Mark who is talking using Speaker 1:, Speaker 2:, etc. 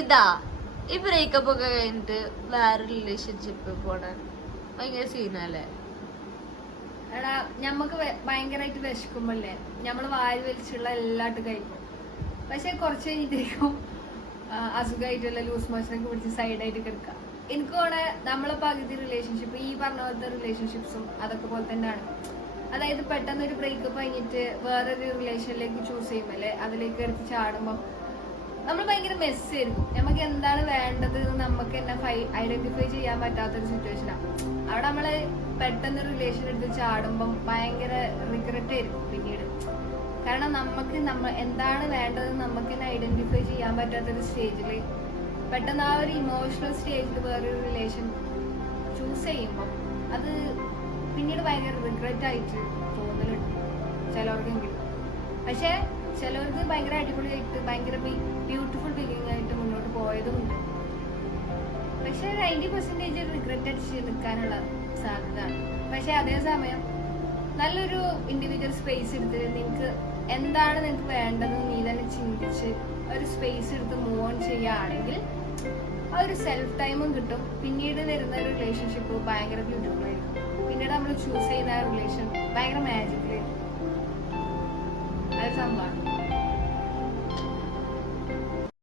Speaker 1: ഇതാ ഈ ബ്രേക്കപ്പ് ഒക്കെ കഴിഞ്ഞിട്ട് വേറെ റിലേഷൻഷിപ്പ് പോണ. ഭയങ്കര സീനല്ലേ?
Speaker 2: എടാ ഞമ്മക്ക് ഭയങ്കരമായിട്ട് വിശക്കുമ്പോല്ലേ ഞമ്മൾ വായിൽ വലിച്ചുള്ള എല്ലാട്ടും കഴിക്കും. പക്ഷെ കുറച്ച് കഴിഞ്ഞിട്ടേക്കും അസുഖമായിട്ടുള്ള ലൂസ് മോഷനൊക്കെ പിടിച്ച് സൈഡായിട്ട് കിടക്കാം. എനിക്ക് തോന്നെ നമ്മളെ പകുതി റിലേഷൻഷിപ്പ് ഈ പറഞ്ഞ പോലത്തെ റിലേഷൻഷിപ്സും അതൊക്കെ പോലെ തന്നെയാണ്. അതായത് പെട്ടെന്ന് ഒരു ബ്രേക്കപ്പ് കഴിഞ്ഞിട്ട് വേറൊരു റിലേഷനിലേക്ക് ചൂസ് ചെയ്യുമ്പോൾ അതിലേക്ക് എടുത്ത് ചാടുമ്പോൾ നമ്മൾ ഭയങ്കര മെസ്സ് ആയിരിക്കും. നമുക്ക് എന്താണ് വേണ്ടത് നമുക്ക് എന്നെ ഐഡന്റിഫൈ ചെയ്യാൻ പറ്റാത്തൊരു സിറ്റുവേഷനാണ് അവിടെ നമ്മൾ പെട്ടെന്ന് റിലേഷൻ എടുത്ത് ചാടുമ്പം ഭയങ്കര റിഗ്രറ്റ് ആയിരിക്കും പിന്നീട്. കാരണം നമുക്ക് നമ്മ എന്താണ് വേണ്ടത് നമുക്ക് തന്നെ ഐഡന്റിഫൈ ചെയ്യാൻ പറ്റാത്തൊരു സ്റ്റേജിൽ പെട്ടെന്ന് ആ ഒരു ഇമോഷണൽ സ്റ്റേജിൽ വേറൊരു റിലേഷൻ ചൂസ് ചെയ്യുമ്പം അത് പിന്നീട് ഭയങ്കര റിഗ്രറ്റ് ആയിട്ട് തോന്നലുണ്ട് ചിലവർക്കെങ്കിലും. പക്ഷെ ചിലവർക്ക് ഭയങ്കര അടിപൊളിയായിട്ട് ഭയങ്കര പോയതുമുണ്ട് പക്ഷെ നയന്റി പെർസെന്റേജ് റിഗ്രറ്റ് അടിച്ച് നിൽക്കാനുള്ള സാധ്യത. ആണ് പക്ഷെ അതേസമയം നല്ലൊരു ഇൻഡിവിജ്വൽ സ്പേസ് എടുത്ത് നിനക്ക് എന്താണ് നിനക്ക് വേണ്ടത് നീ തന്നെ ചിന്തിച്ച് ഒരു സ്പേസ് എടുത്ത് മൂവ് ഓൺ ചെയ്യുകയാണെങ്കിൽ ആ ഒരു സെൽഫ് ടൈമും കിട്ടും. പിന്നീട് വരുന്ന ഒരു റിലേഷൻഷിപ്പ് ഭയങ്കര ബ്യൂട്ടിഫുൾ ആയിരിക്കും. പിന്നീട് നമ്മൾ ചൂസ് ചെയ്യുന്ന റിലേഷൻ ഭയങ്കര മാജിക്കൽ ആയിരിക്കും. അത് സംഭവമാണ്.